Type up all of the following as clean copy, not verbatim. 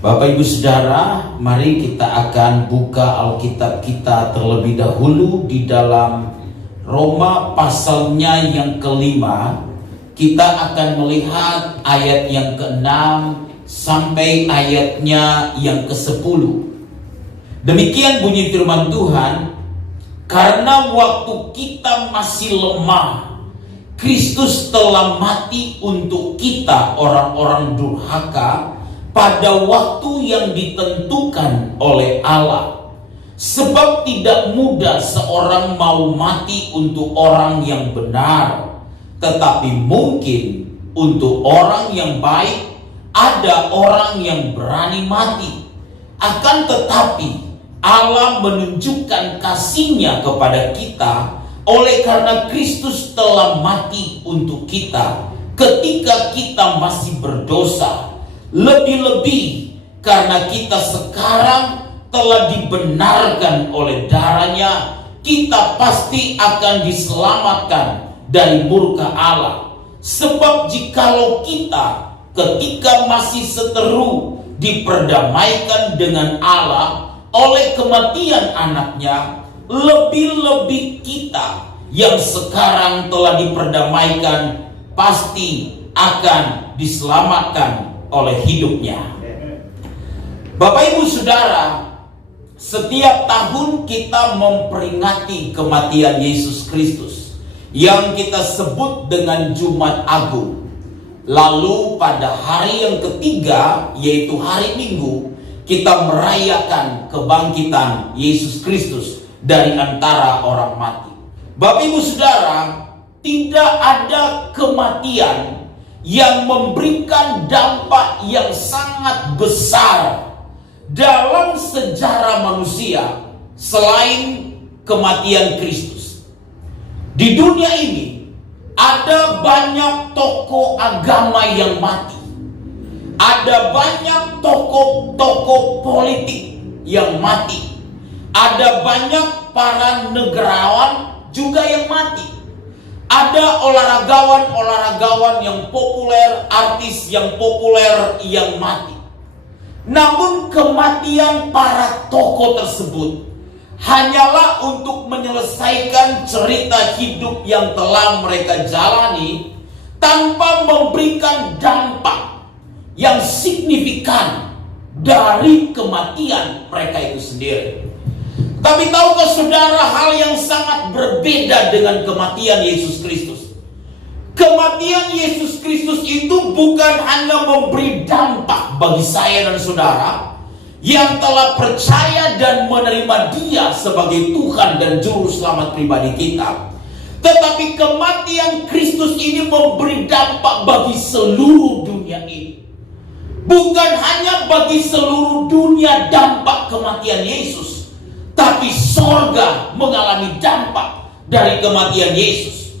Bapak Ibu Saudara, mari kita akan buka Alkitab kita terlebih dahulu di dalam Roma pasalnya yang kelima. Kita akan melihat ayat yang ke-6 sampai ayatnya yang ke-10. Demikian bunyi firman Tuhan, karena waktu kita masih lemah, Kristus telah mati untuk kita orang-orang durhaka pada waktu yang ditentukan oleh Allah. Sebab tidak mudah seorang mau mati untuk orang yang benar, tetapi mungkin untuk orang yang baik ada orang yang berani mati. Akan tetapi Allah menunjukkan kasih-Nya kepada kita oleh karena Kristus telah mati untuk kita ketika kita masih berdosa. Lebih-lebih karena kita sekarang telah dibenarkan oleh darah-Nya, kita pasti akan diselamatkan dari murka Allah. Sebab jikalau kita ketika masih seteru diperdamaikan dengan Allah oleh kematian anaknya, lebih-lebih kita yang sekarang telah diperdamaikan pasti akan diselamatkan oleh hidupnya. Bapak Ibu Saudara, setiap tahun kita memperingati kematian Yesus Kristus yang kita sebut dengan Jumat Agung. Lalu pada hari yang ketiga, yaitu hari Minggu, kita merayakan kebangkitan Yesus Kristus dari antara orang mati. Bapak Ibu Saudara, tidak ada kematian yang memberikan dampak yang sangat besar dalam sejarah manusia selain kematian Kristus. Di dunia ini ada banyak tokoh agama yang mati. Ada banyak tokoh-tokoh politik yang mati. Ada banyak para negarawan juga yang mati. Ada olahragawan yang populer, artis yang populer yang mati. Namun kematian para tokoh tersebut hanyalah untuk menyelesaikan cerita hidup yang telah mereka jalani tanpa memberikan dampak yang signifikan dari kematian mereka itu sendiri. Tapi tahukah saudara hal yang sangat berbeda dengan kematian Yesus Kristus? Kematian Yesus Kristus itu bukan hanya memberi dampak bagi saya dan saudara yang telah percaya dan menerima Dia sebagai Tuhan dan Juru Selamat pribadi kita. Tetapi kematian Kristus ini memberi dampak bagi seluruh dunia ini. Bukan hanya bagi seluruh dunia dampak kematian Yesus, tapi sorga mengalami dampak dari kematian Yesus.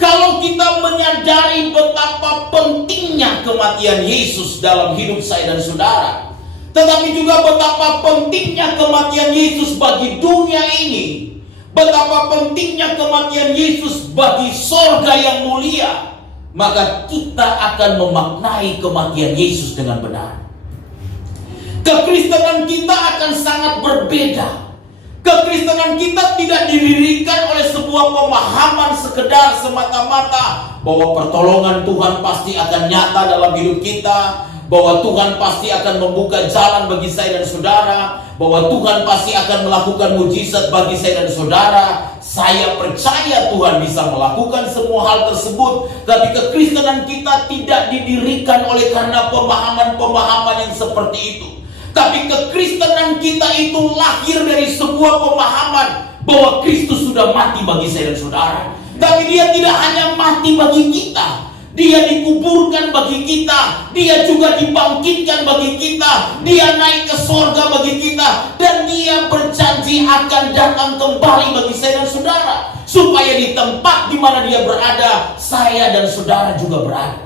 Kalau kita menyadari betapa pentingnya kematian Yesus dalam hidup saya dan saudara, tetapi juga betapa pentingnya kematian Yesus bagi dunia ini, betapa pentingnya kematian Yesus bagi sorga yang mulia, maka kita akan memaknai kematian Yesus dengan benar. Kekristenan kita akan sangat berbeda. Kekristenan kita tidak didirikan oleh sebuah pemahaman sekedar semata-mata bahwa pertolongan Tuhan pasti akan nyata dalam hidup kita, bahwa Tuhan pasti akan membuka jalan bagi saya dan saudara, bahwa Tuhan pasti akan melakukan mujizat bagi saya dan saudara. Saya percaya Tuhan bisa melakukan semua hal tersebut, tapi kekristenan kita tidak didirikan oleh karena pemahaman-pemahaman yang seperti itu. Tapi kekristenan kita itu lahir dari sebuah pemahaman bahwa Kristus sudah mati bagi saya dan saudara. Tapi Dia tidak hanya mati bagi kita, Dia dikuburkan bagi kita, Dia juga dibangkitkan bagi kita, Dia naik ke sorga bagi kita, dan Dia berjanji akan datang kembali bagi saya dan saudara, supaya di tempat di mana Dia berada, saya dan saudara juga berada.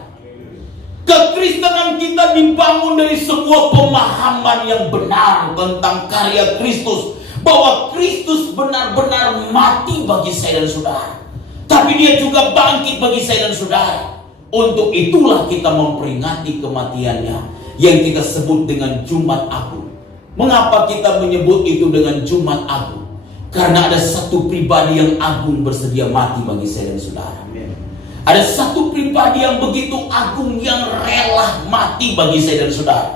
Kekristenan kita dibangun dari sebuah pemahaman yang benar tentang karya Kristus, bahwa Kristus benar-benar mati bagi saya dan saudara, tapi Dia juga bangkit bagi saya dan saudara. Untuk itulah kita memperingati kematiannya. yang kita sebut dengan Jumat Agung. Mengapa kita menyebut itu dengan Jumat Agung? Karena ada satu pribadi yang agung bersedia mati bagi saya dan saudara. Ada satu pribadi yang begitu agung yang rela mati bagi saya dan saudara.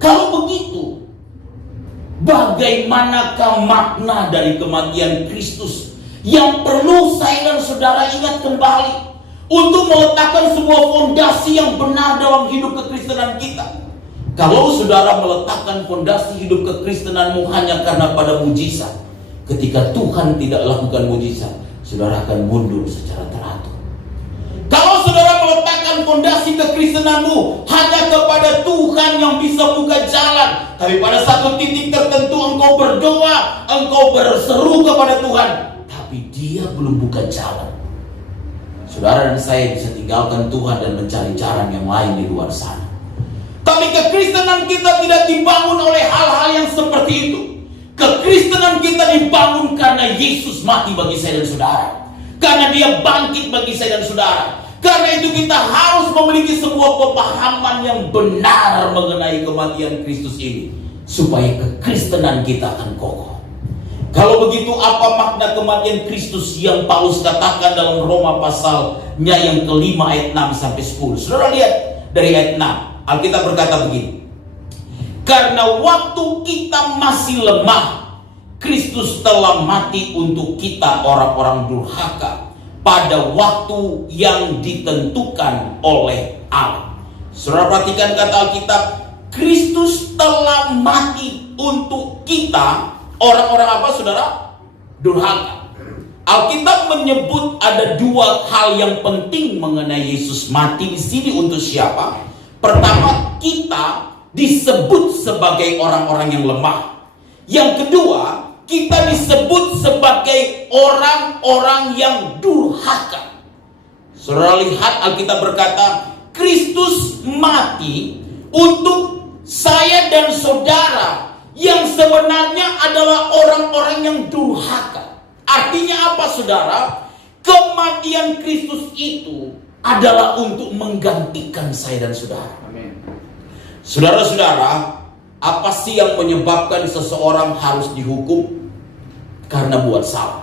Kalau begitu, bagaimanakah makna dari kematian Kristus yang perlu saya dan saudara ingat kembali untuk meletakkan sebuah fondasi yang benar dalam hidup kekristenan kita? Kalau saudara meletakkan fondasi hidup kekristenanmu hanya karena pada mujizat, ketika Tuhan tidak lakukan mujizat, saudara akan mundur secara teratur. Kalau saudara meletakkan fondasi kekristenanmu hanya kepada Tuhan yang bisa buka jalan, tapi pada satu titik tertentu engkau berdoa, engkau berseru kepada Tuhan, tapi Dia belum buka jalan, saudara dan saya bisa tinggalkan Tuhan dan mencari jalan yang lain di luar sana. Tapi kekristenan kita tidak dibangun oleh hal-hal yang seperti itu. Kekristenan kita dibangun karena Yesus mati bagi saya dan saudara, karena Dia bangkit bagi saya dan saudara. Karena itu kita harus memiliki sebuah pemahaman yang benar mengenai kematian Kristus ini, supaya kekristenan kita akan kokoh. Kalau begitu, apa makna kematian Kristus yang Paulus katakan dalam Roma pasalnya yang kelima ayat 6 sampai 10? Saudara lihat dari ayat 6, Alkitab berkata begini: karena waktu kita masih lemah, Kristus telah mati untuk kita orang-orang durhaka pada waktu yang ditentukan oleh Allah. Saudara perhatikan kata Alkitab, Kristus telah mati untuk kita orang-orang apa saudara? Durhaka. Alkitab menyebut ada dua hal yang penting mengenai Yesus mati di sini. Untuk siapa? Pertama, kita disebut sebagai orang-orang yang lemah. Yang kedua, kita disebut sebagai orang-orang yang durhaka. Saudara lihat, Alkitab berkata Kristus mati untuk saya dan saudara yang sebenarnya adalah orang-orang yang durhaka. Artinya apa saudara? Kematian Kristus itu adalah untuk menggantikan saya dan saudara. Amin. Saudara-saudara, apa sih yang menyebabkan seseorang harus dihukum? Karena buat salah.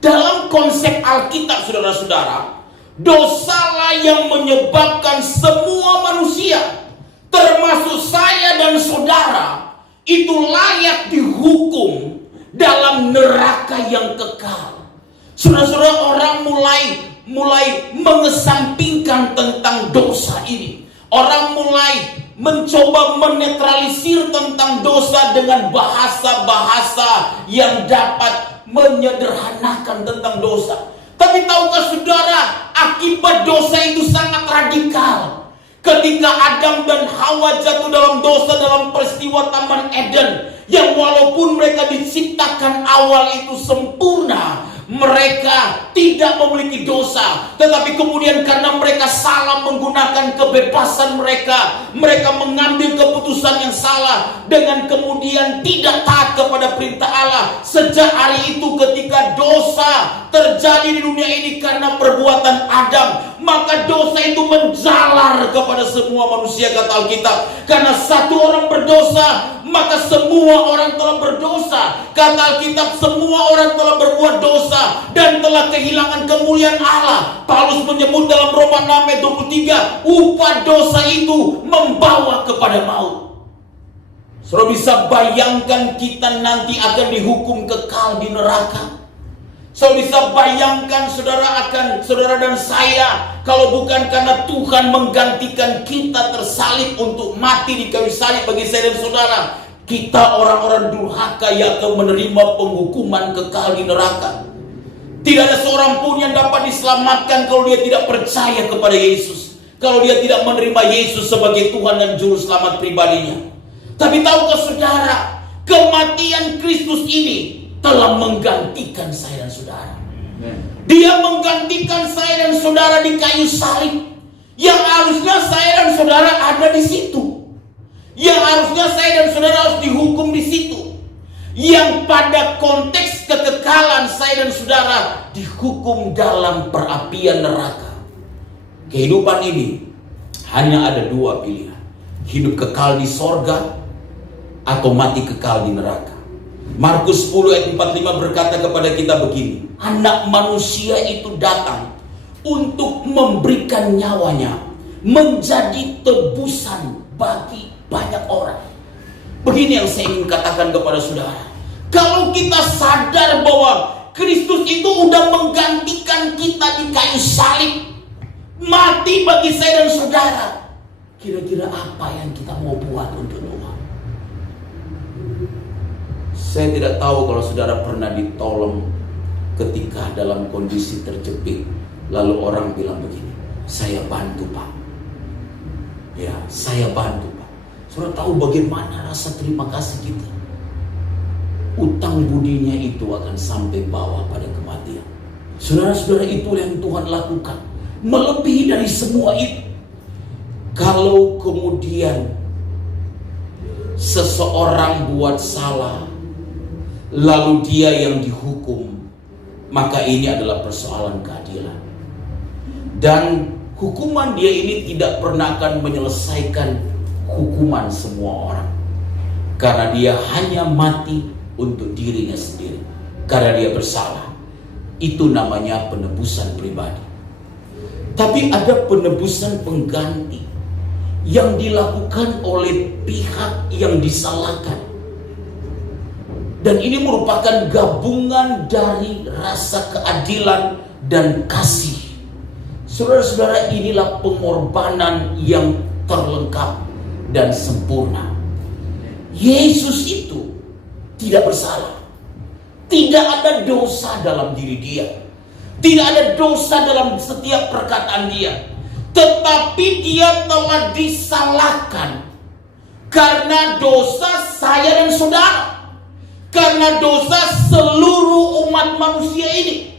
Dalam konsep Alkitab, saudara-saudara, dosalah yang menyebabkan semua manusia, termasuk saya dan saudara, itu layak dihukum dalam neraka yang kekal. Saudara-saudara, orang mulai mengesampingkan tentang dosa ini. Orang mulai mencoba menetralisir tentang dosa dengan bahasa-bahasa yang dapat menyederhanakan tentang dosa. Tapi tahukah saudara, akibat dosa itu sangat radikal. Ketika Adam dan Hawa jatuh dalam dosa dalam peristiwa Taman Eden, yang walaupun mereka diciptakan awal itu sempurna, mereka tidak memiliki dosa, tetapi kemudian karena mereka salah menggunakan kebebasan mereka, mereka mengambil keputusan yang salah dengan kemudian tidak taat kepada perintah Allah. Sejak hari itu ketika dosa terjadi di dunia ini karena perbuatan Adam, maka dosa itu menjalar kepada semua manusia, kata Alkitab. Karena satu orang berdosa, maka semua orang telah berdosa. Kata Alkitab, semua orang telah berbuat dosa dan telah kehilangan kemuliaan Allah. Paulus menyebut dalam Roma 6 ayat 23, upah dosa itu membawa kepada maut. Saudara bisa bayangkan kita nanti akan dihukum kekal di neraka. Saudara bisa bayangkan saudara dan saya, kalau bukan karena Tuhan menggantikan kita tersalib untuk mati di kayu salib bagi saya dan saudara, kita orang-orang durhaka yang akan menerima penghukuman kekal di neraka. Tidak ada seorang pun yang dapat diselamatkan kalau dia tidak percaya kepada Yesus, kalau dia tidak menerima Yesus sebagai Tuhan dan Juru Selamat pribadinya. Tapi tahukah saudara, kematian Kristus ini telah menggantikan saya dan saudara. Dia menggantikan saya dan saudara di kayu salib. Yang harusnya saya dan saudara ada di situ. Yang harusnya saya dan saudara harus dihukum di situ. Yang pada konteks kekekalan saya dan saudara dihukum dalam perapian neraka. Kehidupan ini hanya ada dua pilihan. hidup kekal di sorga atau mati kekal di neraka. Markus 10 ayat 45 berkata kepada kita begini, Anak manusia itu datang untuk memberikan nyawanya menjadi tebusan bagi banyak orang. Begini yang saya ingin katakan kepada saudara. Kalau kita sadar bahwa Kristus itu udah menggantikan kita di kayu salib, mati bagi saya dan saudara, kira-kira apa yang kita mau buat untuk Tuhan? Saya tidak tahu kalau saudara pernah ditolong ketika dalam kondisi terjepit, lalu orang bilang begini, saya bantu Pak. Ya, saya bantu Pak. Saudara tahu bagaimana rasa terima kasih kita? Utang budinya itu akan sampai bawah pada kematian. Saudara-saudara, itu yang Tuhan lakukan. Melebihi dari semua itu. Kalau kemudian seseorang buat salah, lalu dia yang dihukum, maka ini adalah persoalan keadilan. Dan hukuman dia ini tidak pernah akan menyelesaikan hukuman semua orang. Karena dia hanya mati untuk dirinya sendiri. Karena dia bersalah. Itu namanya penebusan pribadi. Tapi ada penebusan pengganti yang dilakukan oleh pihak yang disalahkan. Dan ini merupakan gabungan dari rasa keadilan dan kasih. Saudara-saudara, inilah pengorbanan yang terlengkap dan sempurna. Yesus itu tidak bersalah. Tidak ada dosa dalam diri dia. Tidak ada dosa dalam setiap perkataan dia. Tetapi dia telah disalahkan karena dosa saya dan saudara. Karena dosa seluruh umat manusia ini.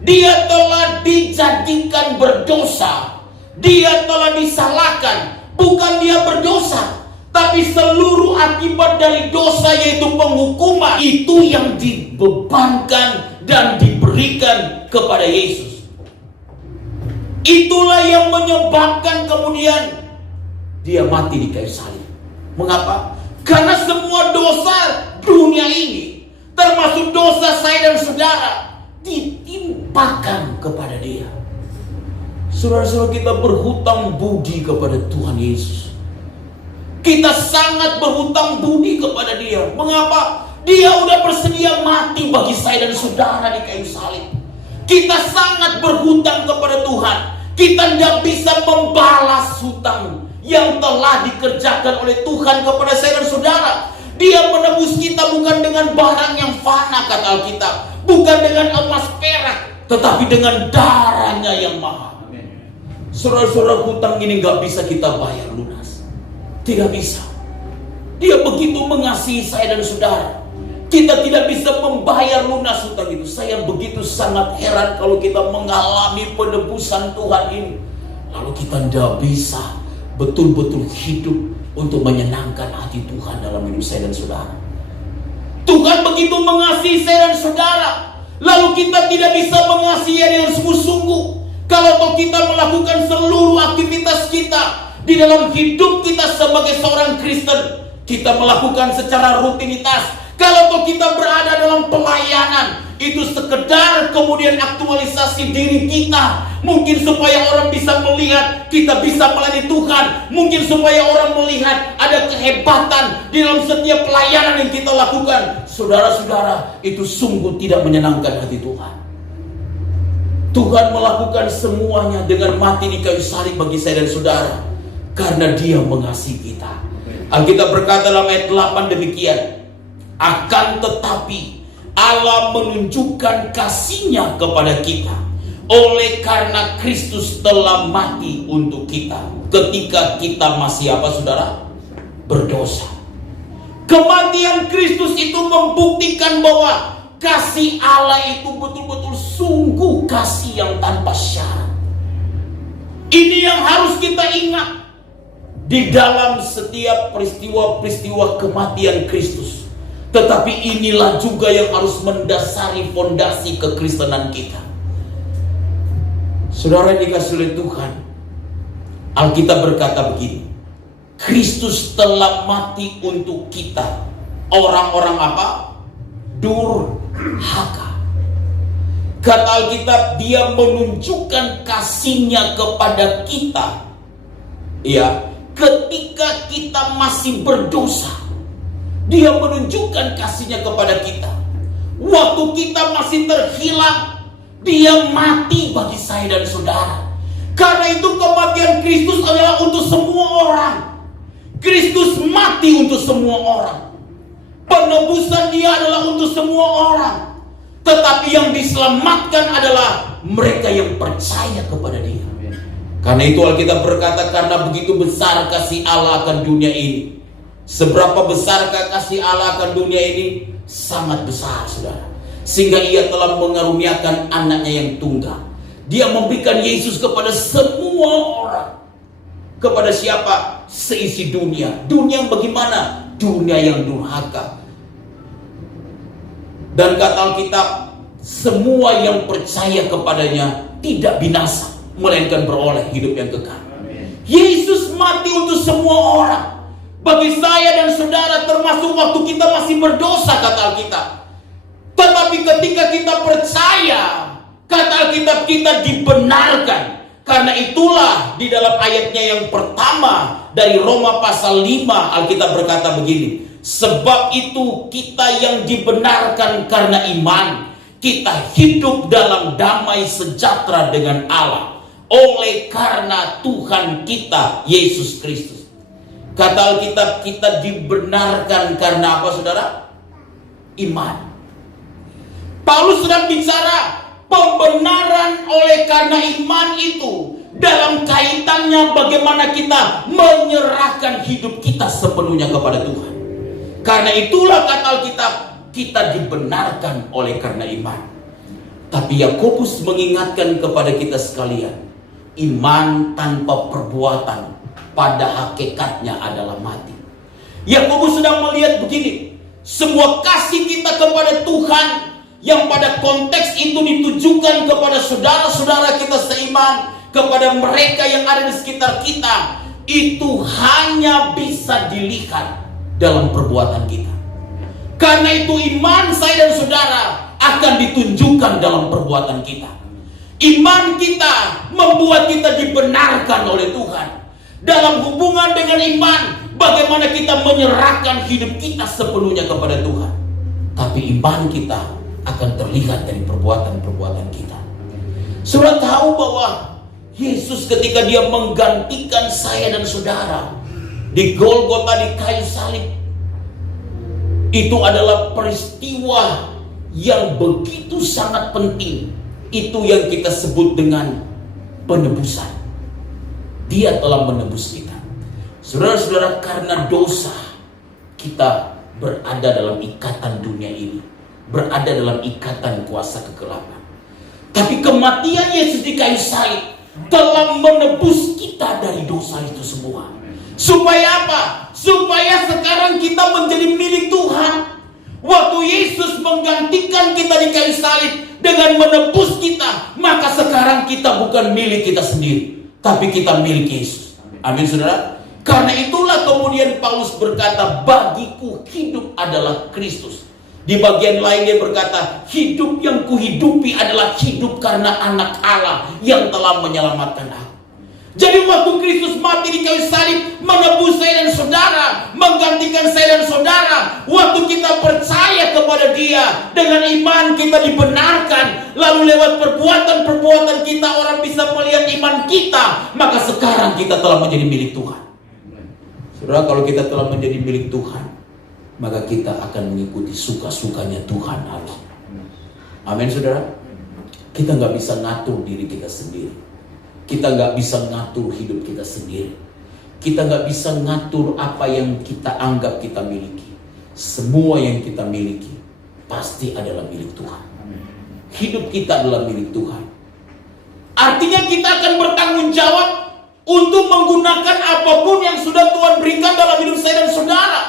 Dia telah dijadikan berdosa. Dia telah disalahkan. Bukan dia berdosa, tapi seluruh akibat dari dosa, yaitu penghukuman, itu yang dibebankan dan diberikan kepada Yesus. Itulah yang menyebabkan kemudian dia mati di kayu salib. Mengapa? Karena semua dosa dunia ini, termasuk dosa saya dan saudara, ditimpakan kepada dia. Saudara-saudara, kita berhutang budi kepada Tuhan Yesus. Kita sangat berhutang budi kepada dia. Mengapa? Dia udah bersedia mati bagi saya dan saudara di kayu salib. Kita sangat berhutang kepada Tuhan. Kita tidak bisa membalas hutang yang telah dikerjakan oleh Tuhan kepada saya dan saudara. Dia menebus kita bukan dengan barang yang fana, kata Alkitab, bukan dengan emas perak, tetapi dengan darahnya yang mahal. Saudara-saudara, hutang ini gak bisa kita bayar lunas. Tidak bisa. Dia begitu mengasihi saya dan saudara. Kita tidak bisa membayar lunas hutang itu. Saya begitu sangat heran kalau kita mengalami penebusan Tuhan ini, lalu kita tidak bisa betul-betul hidup untuk menyenangkan hati Tuhan dalam hidup saya dan saudara. Tuhan begitu mengasihi saya dan saudara, lalu kita tidak bisa mengasihi dengan sungguh-sungguh. Kalau kita melakukan seluruh aktivitas kita di dalam hidup kita sebagai seorang Kristen, kita melakukan secara rutinitas. Kalau kita berada dalam pelayanan, itu sekedar kemudian aktualisasi diri kita. Mungkin supaya orang bisa melihat kita bisa melayani Tuhan. Mungkin supaya orang melihat ada kehebatan di dalam setiap pelayanan yang kita lakukan. Saudara-saudara, itu sungguh tidak menyenangkan hati Tuhan. Tuhan melakukan semuanya dengan mati di kayu salib bagi saya dan saudara, karena Dia mengasihi kita. Alkitab berkata dalam ayat 8 demikian, akan tetapi Allah menunjukkan kasih-Nya kepada kita oleh karena Kristus telah mati untuk kita ketika kita masih apa, saudara? Berdosa. Kematian Kristus itu membuktikan bahwa kasih Allah itu betul-betul sungguh kasih yang tanpa syarat. Ini yang harus kita ingat di dalam setiap peristiwa-peristiwa kematian Kristus. Tetapi inilah juga yang harus mendasari fondasi kekristenan kita. Saudara yang dikasihi oleh Tuhan, Alkitab berkata begini, Kristus telah mati untuk kita, orang-orang apa? Durhaka. Kata Alkitab, dia menunjukkan kasihnya kepada kita, ya, ketika kita masih berdosa. Dia menunjukkan kasihnya kepada kita. Waktu kita masih terhilang, dia mati bagi saya dan saudara. Karena itu kematian Kristus adalah untuk semua orang. Kristus mati untuk semua orang. Penebusan dia adalah untuk semua orang. Tetapi yang diselamatkan adalah mereka yang percaya kepada dia. Karena itu Alkitab berkata, karena begitu besar kasih Allah akan dunia ini. Seberapa besarkah kasih Allah akan dunia ini? Sangat besar, saudara. Sehingga ia telah mengaruniakan anaknya yang tunggal. Dia memberikan Yesus kepada semua orang. Kepada siapa? Seisi dunia. Dunia yang bagaimana? Dunia yang durhaka. Dan kata Alkitab, semua yang percaya kepadanya tidak binasa, melainkan beroleh hidup yang kekal. Yesus mati untuk semua orang. Bagi saya dan saudara, termasuk waktu kita masih berdosa, kata Alkitab. Tetapi ketika kita percaya, kata Alkitab, kita dibenarkan. Karena itulah di dalam ayatnya yang pertama dari Roma pasal 5, Alkitab berkata begini, sebab itu kita yang dibenarkan karena iman, kita hidup dalam damai sejahtera dengan Allah oleh karena Tuhan kita Yesus Kristus. Kata Alkitab, kita dibenarkan karena apa, saudara? Iman. Paulus sedang bicara pembenaran oleh karena iman itu dalam kaitannya bagaimana kita menyerahkan hidup kita sepenuhnya kepada Tuhan. Karena itulah kata Alkitab, kita dibenarkan oleh karena iman. Tapi Yakobus mengingatkan kepada kita sekalian, iman tanpa perbuatan pada hakikatnya adalah mati. Yakobus sedang melihat begini, semua kasih kita kepada Tuhan yang pada konteks itu ditujukan kepada saudara-saudara kita seiman, kepada mereka yang ada di sekitar kita, itu hanya bisa dilihat dalam perbuatan kita. Karena itu iman saya dan saudara akan ditunjukkan dalam perbuatan kita. Iman kita membuat kita dibenarkan oleh Tuhan. Dalam hubungan dengan iman, bagaimana kita menyerahkan hidup kita sepenuhnya kepada Tuhan. Tapi iman kita akan terlihat dari perbuatan-perbuatan kita. Saudara tahu bahwa Yesus ketika dia menggantikan saya dan saudara di Golgota, di kayu salib, itu adalah peristiwa yang begitu sangat penting. Itu yang kita sebut dengan penebusan. Dia telah menebus kita. Saudara-saudara, karena dosa kita berada dalam ikatan dunia ini, berada dalam ikatan kuasa kegelapan. Tapi kematian Yesus di kayu salib telah menebus kita dari dosa itu semua. Supaya apa? Supaya sekarang kita menjadi milik Tuhan. Waktu Yesus menggantikan kita di kayu salib dengan menebus kita, maka sekarang kita bukan milik kita sendiri, tapi kita milik Yesus. Amin, saudara. Karena itulah kemudian Paulus berkata, bagiku hidup adalah Kristus. Di bagian lain dia berkata, hidup yang kuhidupi adalah hidup karena anak Allah yang telah menyelamatkan aku. Jadi waktu Kristus mati di kayu salib, menebus saya dan saudara, menggantikan saya dan saudara, waktu kita percaya kepada dia, dengan iman kita dibenarkan, lalu lewat perbuatan-perbuatan kita orang bisa melihat iman kita, maka sekarang kita telah menjadi milik Tuhan. Saudara, kalau kita telah menjadi milik Tuhan, maka kita akan mengikuti suka-sukanya Tuhan Allah. Amin, saudara. Kita nggak bisa ngatur diri kita sendiri. Kita nggak bisa ngatur hidup kita sendiri. Kita nggak bisa ngatur apa yang kita anggap kita miliki. Semua yang kita miliki pasti adalah milik Tuhan. Hidup kita adalah milik Tuhan. Artinya kita akan bertanggung jawab untuk menggunakan apapun yang sudah Tuhan berikan dalam hidup saya dan saudara.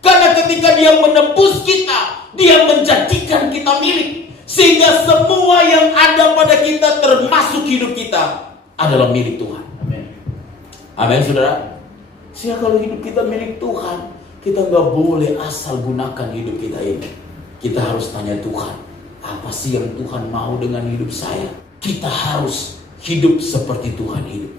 Karena ketika dia menebus kita, dia menjadikan kita milik. Sehingga semua yang ada pada kita termasuk hidup kita adalah milik Tuhan. Amin, saudara. Sehingga kalau hidup kita milik Tuhan, kita nggak boleh asal gunakan hidup kita ini. Kita harus tanya Tuhan, apa sih yang Tuhan mau dengan hidup saya? Kita harus hidup seperti Tuhan hidup.